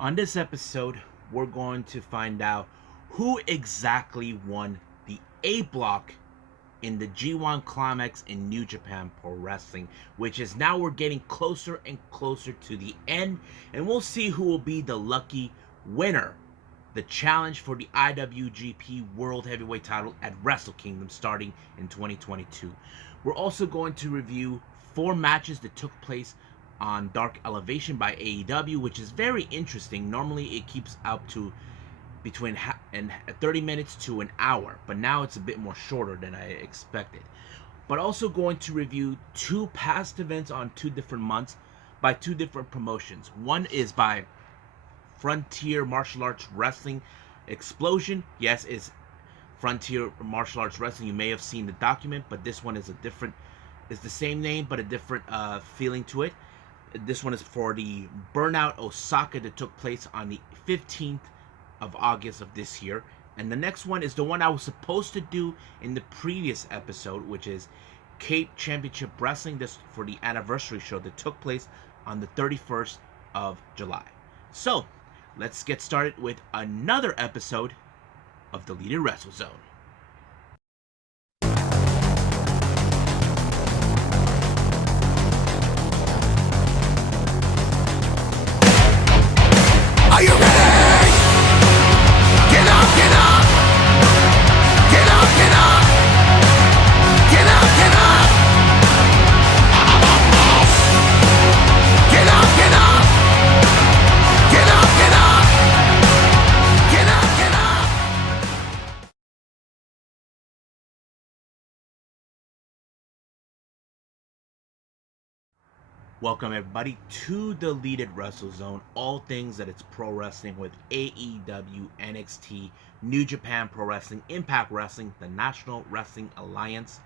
On this episode, we're going to find out who exactly won the A block in the G1 Climax in New Japan Pro Wrestling, which is now we're getting closer and closer to the end, and we'll see who will be the lucky winner. The challenge for the IWGP World Heavyweight title at Wrestle Kingdom starting in 2022. We're also going to review 4 matches that took place on Dark Elevation by AEW, which is very interesting. Normally it keeps up to between 30 minutes to an hour, but now it's a bit more shorter than I expected. But also going to review 2 past events on 2 different months by 2 different promotions. One is by Frontier Martial Arts Wrestling Explosion. Yes, it's Frontier Martial Arts Wrestling. You may have seen the document, but this one is it's the same name but a different feeling to it. This one is for the Burnout Osaka that took place on the 15th of August of this year. And the next one is the one I was supposed to do in the previous episode, which is Cape Championship Wrestling. This for the anniversary show that took place on the 31st of July. So, let's get started with another episode of Deleted Wrestle Zone. Are you ready? Get up, get up! Get up, get up! Get up, get up! Get up, get up! Get up, get up! Get up, get up! Welcome everybody to Deleted Wrestle Zone, all things that it's pro wrestling with AEW, NXT, New Japan Pro Wrestling, Impact Wrestling, the National Wrestling Alliance,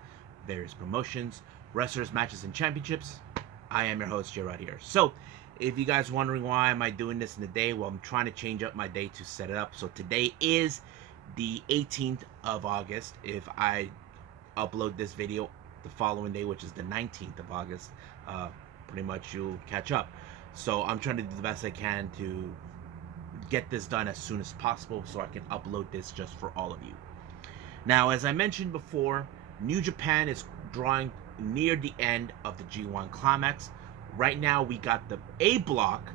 various promotions, wrestlers, matches, and championships. I am your host, Gerard here. So, if you guys wondering why am I doing this in the day, well, I'm trying to change up my day to set it up. So today is the 18th of August. If I upload this video the following day, which is the 19th of August, pretty much you'll catch up. So I'm trying to do the best I can to get this done as soon as possible so I can upload this just for all of you. Now, as I mentioned before, New Japan is drawing near the end of the G1 Climax. Right now we got the A block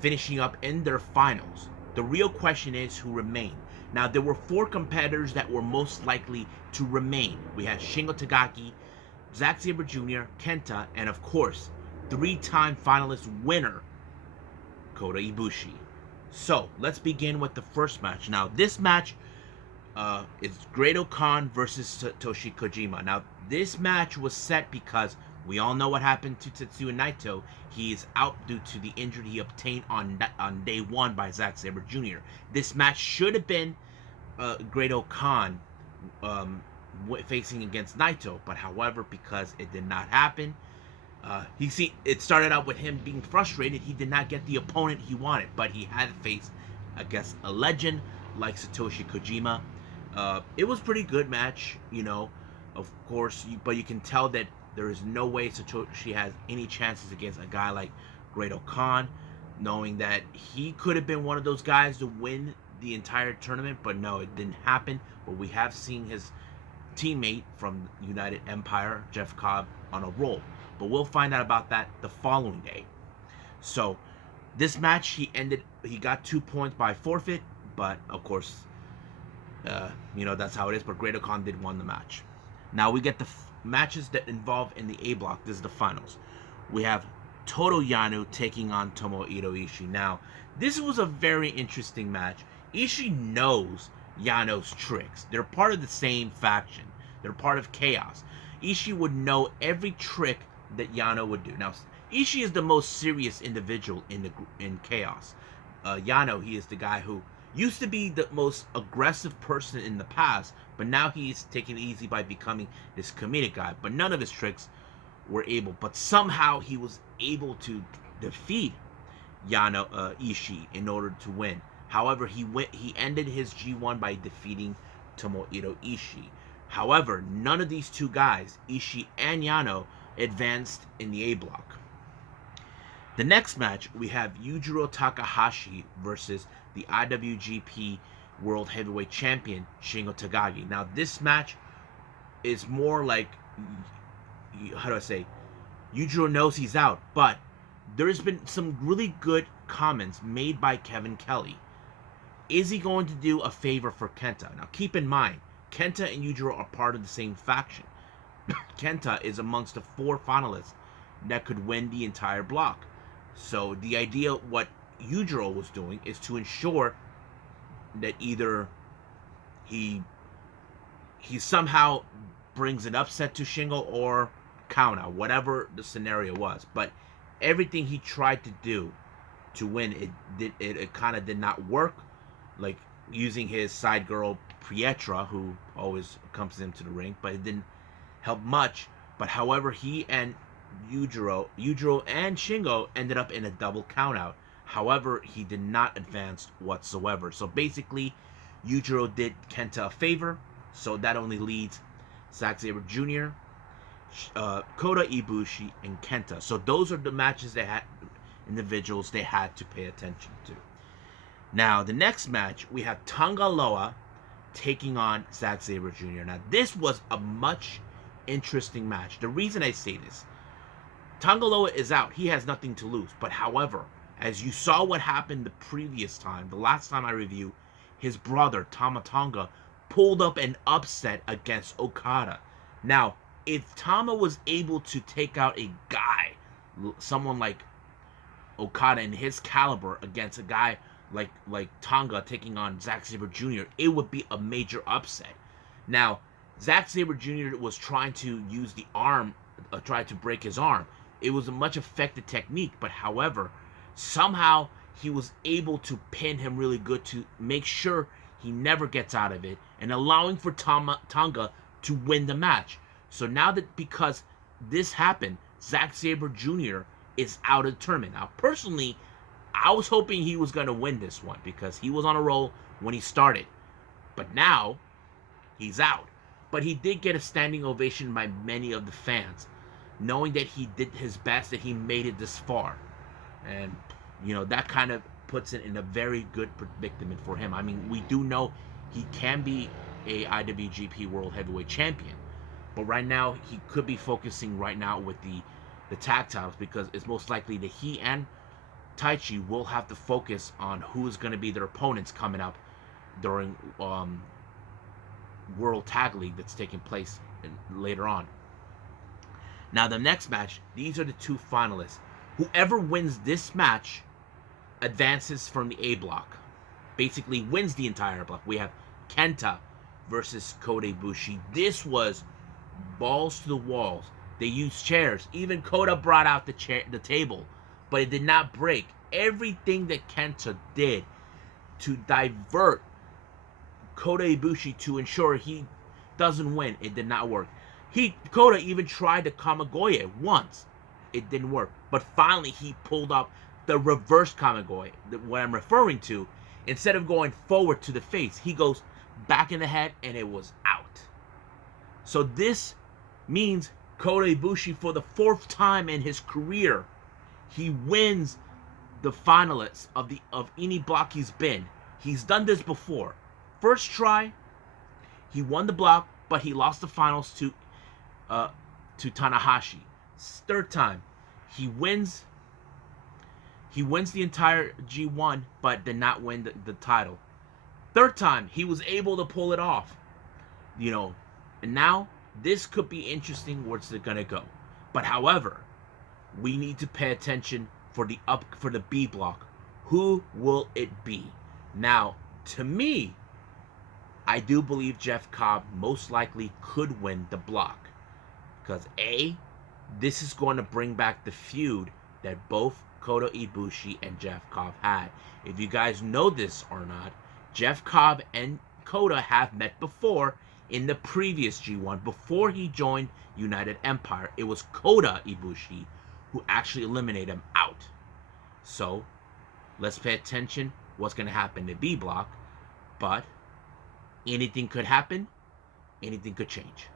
finishing up in their finals. The real question is who remained. Now, there were 4 competitors that were most likely to remain. We had Shingo Takagi, Zack Sabre Jr., Kenta, and of course, 3-time finalist winner, Kota Ibushi. So, let's begin with the first match. Now, this match is Great-O-Khan versus Satoshi Kojima. Now, this match was set because we all know what happened to Tetsuya Naito. He is out due to the injury he obtained on day 1 by Zack Sabre Jr. This match should have been Great-O-Khan facing against Naito, but however, because it did not happen, it started out with him being frustrated. He did not get the opponent he wanted, but he had to face, I guess, a legend like Satoshi Kojima. It was a pretty good match, of course, but you can tell that there is no way Satoshi has any chances against a guy like Great-O-Khan, knowing that he could have been one of those guys to win the entire tournament, but no, it didn't happen. But we have seen his teammate from United Empire, Jeff Cobb, on a roll. But we'll find out about that the following day. So, this match, he got 2 points by forfeit, but of course, that's how it is. But Great-O-Khan did win the match. Now we get the matches that involve in the A block. This is the finals. We have Toru Yano taking on Tomohiro Ishii. Now, this was a very interesting match. Ishii knows Yano's tricks. They're part of the same faction. They're part of Chaos. Ishii would know every trick that Yano would do. Now, Ishii is the most serious individual in Chaos. Yano, he is the guy who used to be the most aggressive person in the past, but now he's taking it easy by becoming this comedic guy. But none of his tricks were able. But somehow he was able to defeat Ishii in order to win. However, he ended his G1 by defeating Tomohiro Ishii. However, none of these 2 guys, Ishii and Yano, advanced in the A block. The next match, we have Yujiro Takahashi versus the IWGP World Heavyweight Champion Shingo Takagi. Now, this match is more like, how do I say, Yujiro knows he's out, but there's been some really good comments made by Kevin Kelly. Is he going to do a favor for Kenta? Now, keep in mind, Kenta and Yujiro are part of the same faction. Kenta is amongst the 4 finalists that could win the entire block. So the idea, what Yujiro was doing, is to ensure that either he somehow brings an upset to Shingo or count out, whatever the scenario was. But everything he tried to do to win, it kind of did not work. Like using his side girl Pietra, who always accompanies him to the ring, but it didn't help much. But however, he and Yujiro and Shingo ended up in a double countout. However, he did not advance whatsoever. So basically, Yujiro did Kenta a favor. So that only leads Zack Sabre Jr., Kota Ibushi, and Kenta. So those are the matches they had, individuals they had to pay attention to. Now, the next match, we have Tanga Loa taking on Zack Sabre Jr. Now, this was a much interesting match. The reason I say this, Tanga Loa is out. He has nothing to lose. But however, as you saw what happened the previous time, the last time I reviewed, his brother, Tama Tonga, pulled up an upset against Okada. Now, if Tama was able to take out a guy, someone like Okada in his caliber against a guy like Tonga taking on Zack Sabre Jr., it would be a major upset. Now, Zack Sabre Jr. was trying to use the arm, tried to break his arm. It was a much effective technique, but however, somehow he was able to pin him really good to make sure he never gets out of it, and allowing for Tonga to win the match. So now that, because this happened, Zack Sabre Jr. is out of the tournament. Now, personally, I was hoping he was going to win this one because he was on a roll when he started. But now, he's out. But he did get a standing ovation by many of the fans, knowing that he did his best, that he made it this far. And, that kind of puts it in a very good predicament for him. I mean, we do know he can be a IWGP World Heavyweight Champion. But right now, he could be focusing right now with the tag titles, because it's most likely that he and Taichi will have to focus on who is going to be their opponents coming up during World Tag League that's taking place later on. Now, the next match, these are the 2 finalists. Whoever wins this match advances from the A block. Basically wins the entire block. We have Kenta versus Kota Ibushi. This was balls to the walls. They used chairs. Even Kota brought out the table, but it did not break. Everything that Kenta did to divert Kota Ibushi to ensure he doesn't win, it did not work. Kota even tried the Kamigoye once. It didn't work. But finally, he pulled up the reverse Kamigoye. What I'm referring to, instead of going forward to the face, he goes back in the head, and it was out. So this means Kota Ibushi, for the 4th time in his career, he wins the finalists of any block he's been. He's done this before. First try, he won the block, but he lost the finals to Tanahashi. 3rd time, he wins the entire G1, but did not win the title. 3rd time, he was able to pull it off. And now this could be interesting where it's gonna go. But however, we need to pay attention for the B block. Who will it be? Now, to me, I do believe Jeff Cobb most likely could win the block. Because A, this is going to bring back the feud that both Kota Ibushi and Jeff Cobb had. If you guys know this or not, Jeff Cobb and Kota have met before in the previous G1 before he joined United Empire. It was Kota Ibushi who actually eliminated him out. So, let's pay attention what's going to happen to B block. But anything could happen. Anything could change.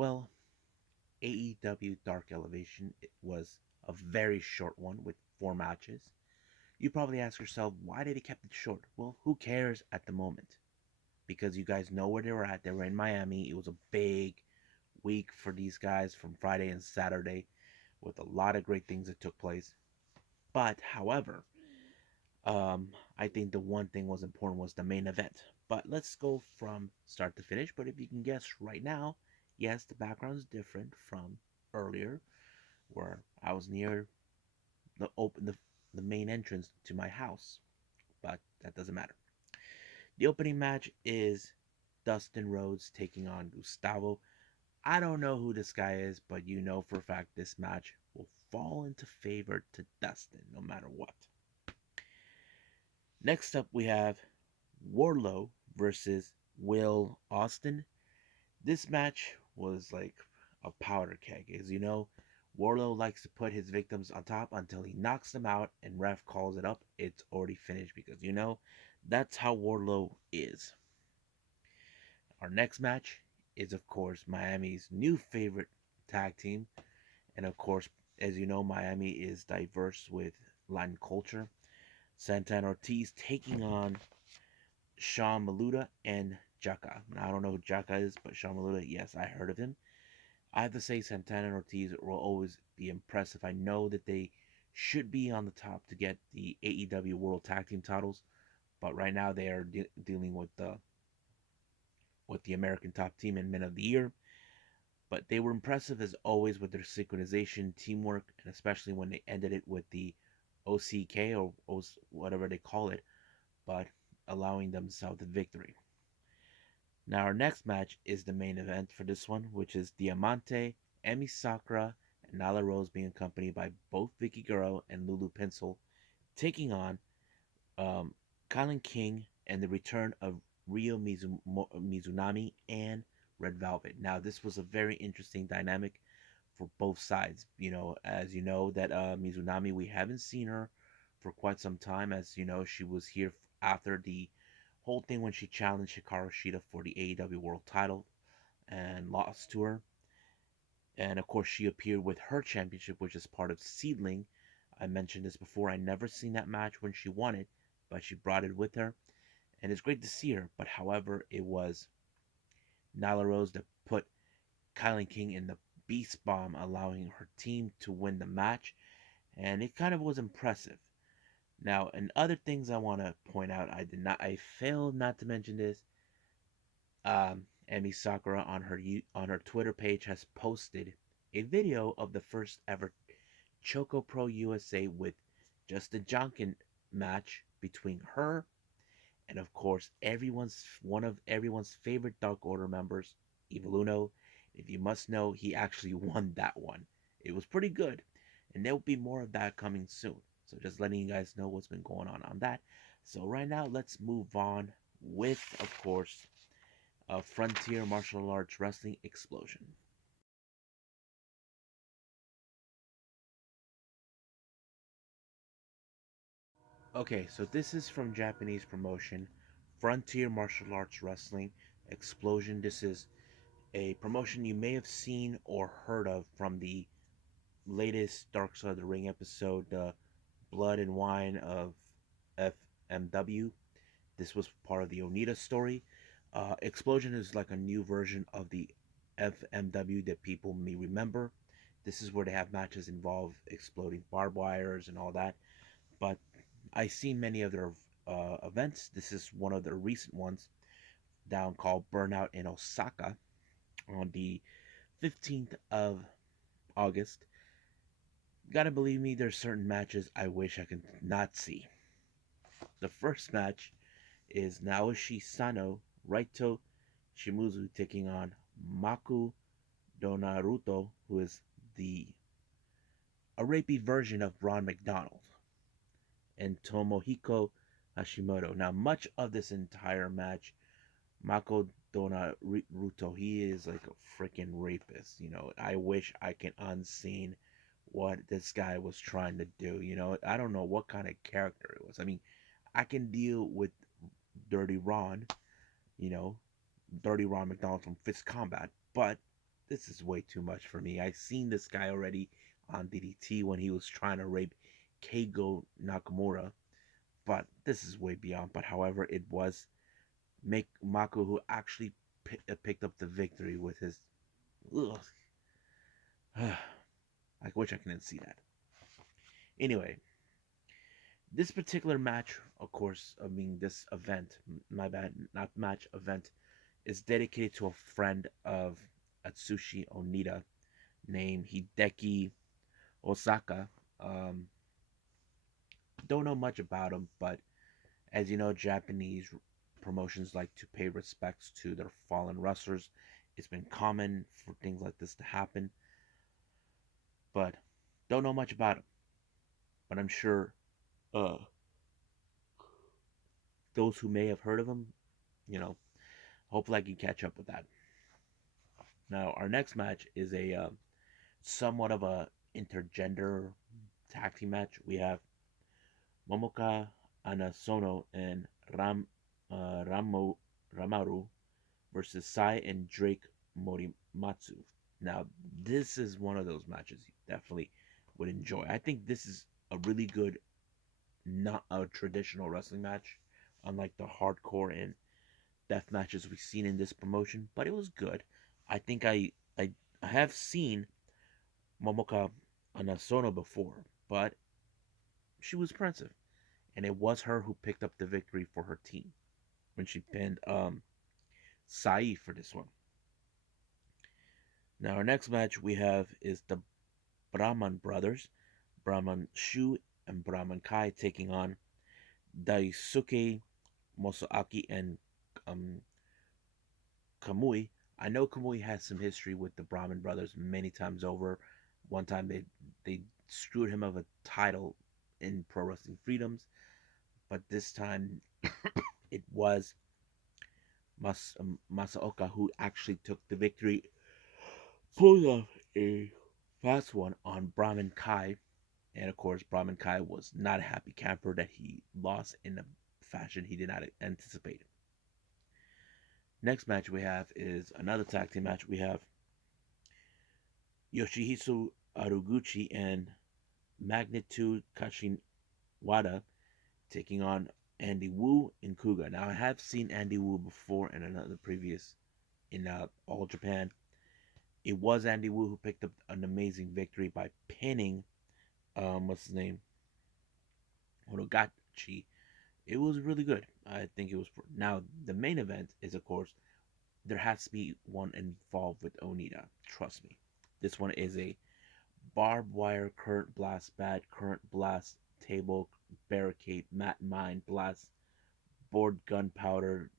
Well, AEW Dark Elevation it was a very short one with 4 matches. You probably ask yourself, why did he keep it short? Well, who cares at the moment? Because you guys know where they were at. They were in Miami. It was a big week for these guys from Friday and Saturday with a lot of great things that took place. But, however, I think the one thing was important was the main event. But let's go from start to finish. But if you can guess right now, yes, the background is different from earlier, where I was near the main entrance to my house. But that doesn't matter. The opening match is Dustin Rhodes taking on Gustavo. I don't know who this guy is, but you know for a fact this match will fall into favor to Dustin no matter what. Next up, we have Wardlow versus Will Austin. This match was like a powder keg. As you know, Wardlow likes to put his victims on top until he knocks them out and ref calls it up. It's already finished because you know that's how Wardlow is. Our next match is, of course, Miami's new favorite tag team. And of course, as you know, Miami is diverse with Latin culture. Santana Ortiz taking on Sean Maluda and Jaka. Now, I don't know who Jaka is, but Sean Maluda, yes, I heard of him. I have to say, Santana and Ortiz will always be impressive. I know that they should be on the top to get the AEW World Tag Team titles, but right now they are dealing with the American Top Team and Men of the Year. But they were impressive as always with their synchronization, teamwork, and especially when they ended it with the OCK or whatever they call it, but allowing themselves the victory. Now, our next match is the main event for this one, which is Diamante, Emi Sakura, and Nyla Rose being accompanied by both Vicky Guerrero and Lulu Pencil, taking on um, Kylan King and the return of Ryo Mizunami and Red Velvet. Now, this was a very interesting dynamic for both sides. You know, as you know, that Mizunami, we haven't seen her for quite some time. As you know, she was here after the whole thing when she challenged Hikaru Shida for the AEW World Title and lost to her. And of course, she appeared with her championship, which is part of Seedling. I mentioned this before. I never seen that match when she won it, but she brought it with her, and it's great to see her. But however, it was Nyla Rose that put Kylan King in the Beast Bomb, allowing her team to win the match, and it kind of was impressive. Now, and other things I want to point out, I failed not to mention this. Emi Sakura on her Twitter page has posted a video of the first ever Choco Pro USA with just a Jonkin match between her and of course everyone's one of everyone's favorite Dark Order members, Evil Uno. If you must know, he actually won that one. It was pretty good, and there will be more of that coming soon. So just letting you guys know what's been going on that. So right now, let's move on with, of course, Frontier Martial Arts Wrestling Explosion. Okay, so this is from Japanese promotion Frontier Martial Arts Wrestling Explosion. This is a promotion you may have seen or heard of from the latest Dark Side of the Ring episode, the Blood and Wine of FMW. This was part of the Onita story. Explosion is like a new version of the FMW that people may remember. This is where they have matches involve exploding barbed wires and all that. But I see many of their events. This is one of their recent ones down called Burnout in Osaka on the 15th of August. Gotta believe me, there's certain matches I wish I could not see. The first match is Naoshi Sano Raito Shimizu taking on Maku Donaruto, who is the Arapi version of Ron McDonald, and Tomohiko Hashimoto. Now, much of this entire match, Mako Donaruto, he is like a freaking rapist. You know, I wish I can unseen what this guy was trying to do. You know, I don't know what kind of character it was. I mean, I can deal with Dirty Ron, you know, Dirty Ron McDonald from Fist Combat, but this is way too much for me. I seen this guy already on DDT when he was trying to rape Keigo Nakamura, but this is way beyond. But however, it was Mako who actually picked up the victory with his. Ugh. I wish I couldn't see that. Anyway, this particular match, of course, I mean this event, my bad, not match, event, is dedicated to a friend of Atsushi Onita named Hideki Osaka. Um, don't know much about him, but as you know, Japanese promotions like to pay respects to their fallen wrestlers. It's been common for things like this to happen, but don't know much about him. But I'm sure uh, those who may have heard of him, you know, hopefully I can catch up with that. Now, our next match is a somewhat of a intergender tag team match. We have Momoka Anasono and Ramaru versus Sai and Drake Morimatsu. Now, this is one of those matches you definitely would enjoy. I think this is a really good, not a traditional wrestling match, unlike the hardcore and death matches we've seen in this promotion, but it was good. I think I have seen Momoka Anasono before, but she was impressive, and it was her who picked up the victory for her team when she pinned Sai for this one. Now our next match we have is the Brahman brothers, Brahman Shu and Brahman Kai taking on Daisuke Mosoaki and um, Kamui. I know Kamui has some history with the Brahman brothers many times over. One time they screwed him of a title in Pro Wrestling Freedoms, but this time it was Masaoka who actually took the victory, pulled off a fast one on Brahman Kai, and of course Brahman Kai was not a happy camper that he lost in a fashion he did not anticipate. Next match we have is another tag team match. We have Yoshihisu Aruguchi and Magnitude Kashiwada taking on Andy Wu and Kuga. Now I have seen Andy Wu before in another previous in All Japan. It was Andy Wu who picked up an amazing victory by pinning what's his name, Orogachi. It was really good. I think it was. Now the main event is of course there has to be one involved with Onita. Trust me. This one is a barbed wire current blast, bad current blast, table barricade, mat mine blast, board gunpowder,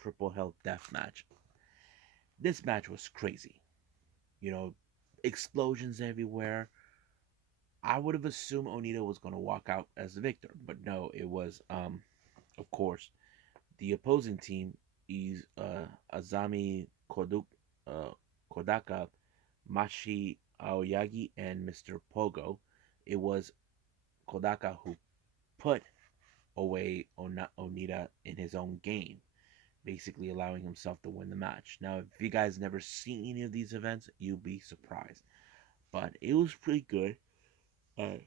triple hell death match. This match was crazy. You know, explosions everywhere. I would have assumed Onita was going to walk out as the victor, but no, it was, of course, the opposing team is Azami Kodaka, Mashi Aoyagi, and Mr. Pogo. It was Kodaka who put away Onita in his own game, basically allowing himself to win the match. Now, if you guys never seen any of these events, you'll be surprised. But it was pretty good. Uh,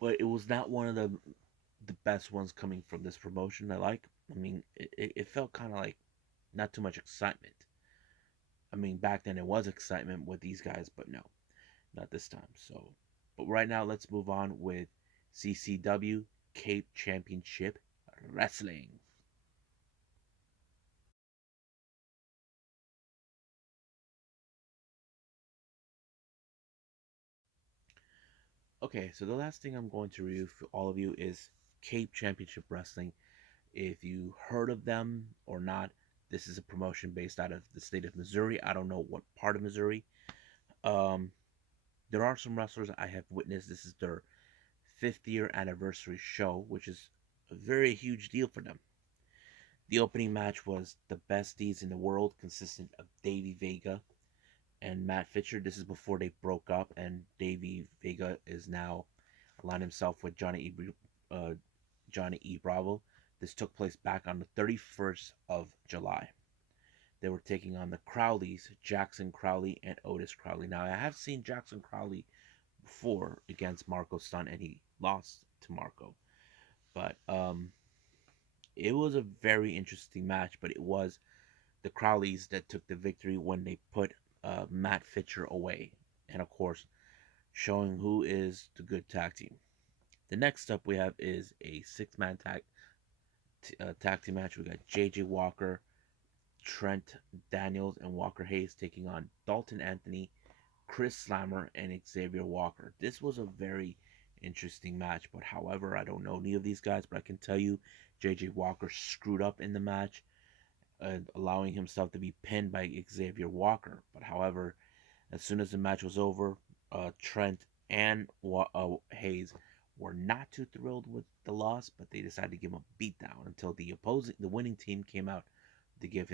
but it was not one of the best ones coming from this promotion. I mean, it felt kind of like not too much excitement. I mean, back then it was excitement with these guys, but no, not this time. So, but right now let's move on with CCW Cape Championship Wrestling. Okay, so the last thing I'm going to review for all of you is Cape Championship Wrestling. If you heard of them or not, this is a promotion based out of the state of Missouri. I don't know what part of Missouri. Um, there are some wrestlers I have witnessed. This is their 50th anniversary show, which is a very huge deal for them. The opening match was the besties in the world, consistent of Davey Vega and Matt Fisher. This is before they broke up, and Davey Vega is now aligned himself with Johnny E. Bravo. This took place back on the 31st of July. They were taking on the Crowleys, Jackson Crowley and Otis Crowley. Now, I have seen Jackson Crowley before against Marco Stunt, and he lost to Marco. But it was a very interesting match. But it was the Crowleys that took the victory when they put Matt Fitcher away, and of course, showing who is the good tag team. The next up we have is a six-man tag team match. We got JJ Walker, Trent Daniels, and Walker Hayes taking on Dalton Anthony, Chris Slammer, and Xavier Walker. This was a very interesting match, but however, I don't know any of these guys, but I can tell you JJ Walker screwed up in the match, allowing himself to be pinned by Xavier Walker. But however, as soon as the match was over, Trent and Hayes were not too thrilled with the loss, but they decided to give him a beatdown until the winning team came out to give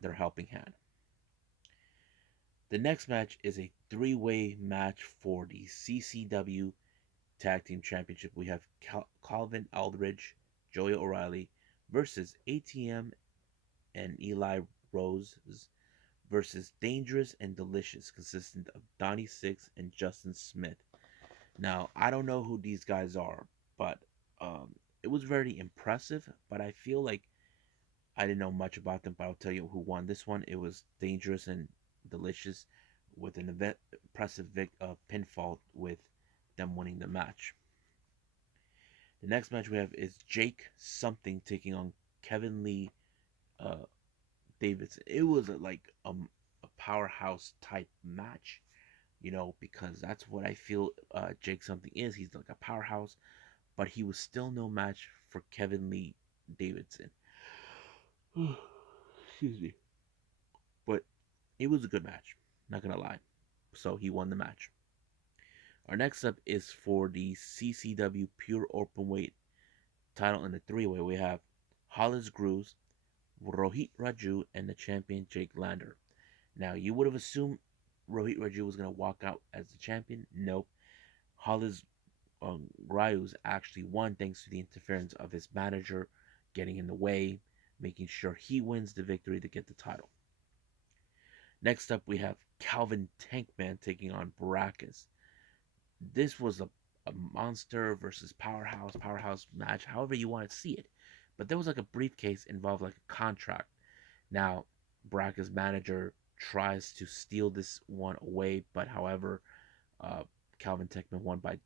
their helping hand. The next match is a three-way match for the CCW Tag Team Championship. We have Calvin Aldridge, Joey O'Reilly versus ATM and Eli Rose versus Dangerous and Delicious, consistent of Donnie Six and Justin Smith. Now, I don't know who these guys are, but it was very impressive. But I feel like I didn't know much about them, but I'll tell you who won this one. It was Dangerous and Delicious with an impressive pinfall with them winning the match. The next match we have is Jake Something taking on Kevin Lee uh, Davidson. It was a powerhouse type match, because that's what I feel Jake Something is. He's like a powerhouse, but he was still no match for Kevin Lee Davidson. Excuse me. But it was a good match, not gonna lie. So he won the match. Our next up is for the CCW Pure Openweight title in the three-way. We have Hollis Grooves, Rohit Raju, and the champion Jake Lander. Now, you would have assumed Rohit Raju was going to walk out as the champion. Nope. Hollis Grooves actually won thanks to the interference of his manager getting in the way, making sure he wins the victory to get the title. Next up, we have Calvin Tankman taking on Baracus. This was a monster versus powerhouse match, however you want to see it. But there was like a briefcase involved, like a contract. Now, Baracus' manager tries to steal this one away, but however, Calvin Tankman won by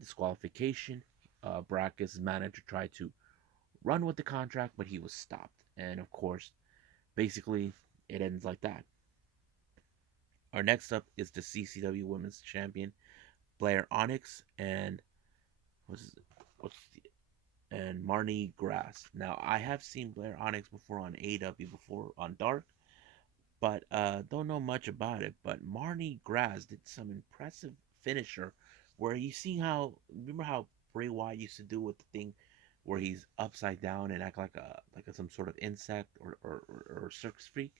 disqualification. Baracus' manager tried to run with the contract, but he was stopped. And of course, basically, it ends like that. Our next up is the CCW Women's Champion, Blair Onyx, and and Marnie Grass. Now, I have seen Blair Onyx before on AEW, before on Dark, but don't know much about it. But Marnie Grass did some impressive finisher, where you see remember how Bray Wyatt used to do with the thing where he's upside down and act like some sort of insect or circus freak.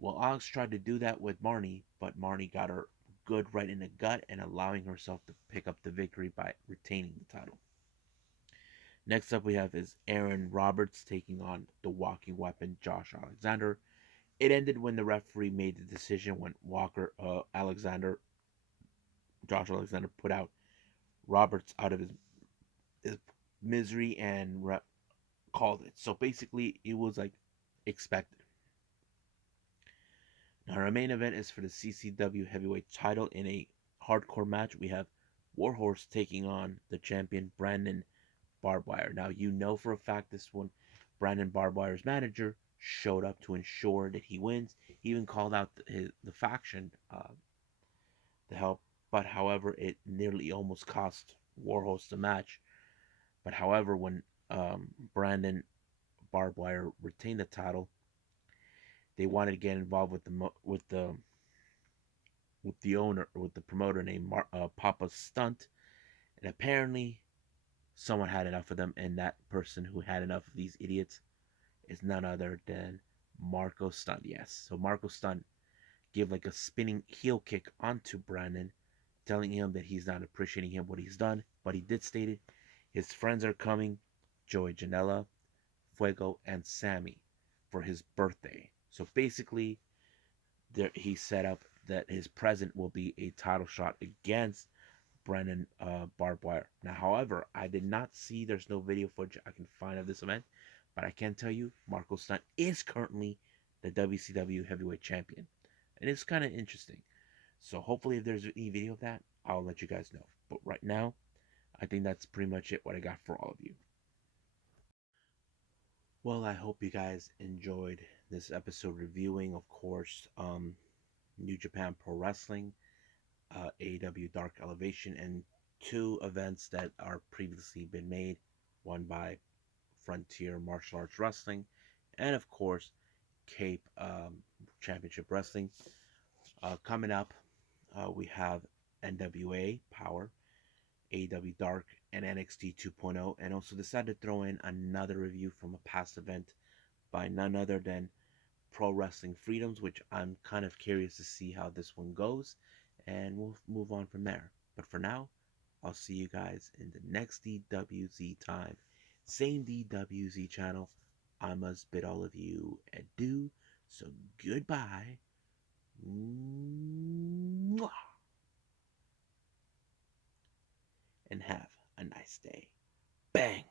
Well, Onyx tried to do that with Marnie, but Marnie got her good right in the gut and allowing herself to pick up the victory by retaining the title. Next up we have is Aaron Roberts taking on the walking weapon Josh Alexander. It ended when the referee made the decision when Josh Alexander put out Roberts out of his misery and called it. So basically it was like expected. Now, our main event is for the CCW Heavyweight title in a hardcore match. We have Warhorse taking on the champion Brandon Barbwire. Now, you know for a fact this one, Brandon Barbwire's manager showed up to ensure that he wins. He even called out the faction to help. But however, it nearly almost cost Warhorse the match. But however, when Brandon Barbwire retained the title, they wanted to get involved with the owner, with the promoter named Papa Stunt, and apparently someone had enough of them, and that person who had enough of these idiots is none other than Marco Stunt. Yes, so Marco Stunt gave like a spinning heel kick onto Brandon, telling him that he's not appreciating him what he's done, but he did state it. His friends are coming, Joey Janela, Fuego, and Sammy, for his birthday. So basically, he set up that his present will be a title shot against Brennan Barbed Wire. Now, however, I did not see, there's no video footage I can find of this event, but I can tell you Marco Stunt is currently the WCW Heavyweight Champion. And it's kind of interesting. So hopefully if there's any video of that, I'll let you guys know. But right now, I think that's pretty much it what I got for all of you. Well, I hope you guys enjoyed this episode reviewing, of course, New Japan Pro Wrestling, AEW Dark Elevation, and two events that are previously been made, one by Frontier Martial Arts Wrestling, and of course Cape Championship Wrestling. Coming up, we have NWA Power, AEW Dark, and NXT 2.0, and also decided to throw in another review from a past event by none other than Pro Wrestling Freedoms, which I'm kind of curious to see how this one goes, and we'll move on from there. But for now, I'll see you guys in the next DWZ time. Same DWZ channel. I must bid all of you adieu. So goodbye. Mwah. And have a nice day. Bang.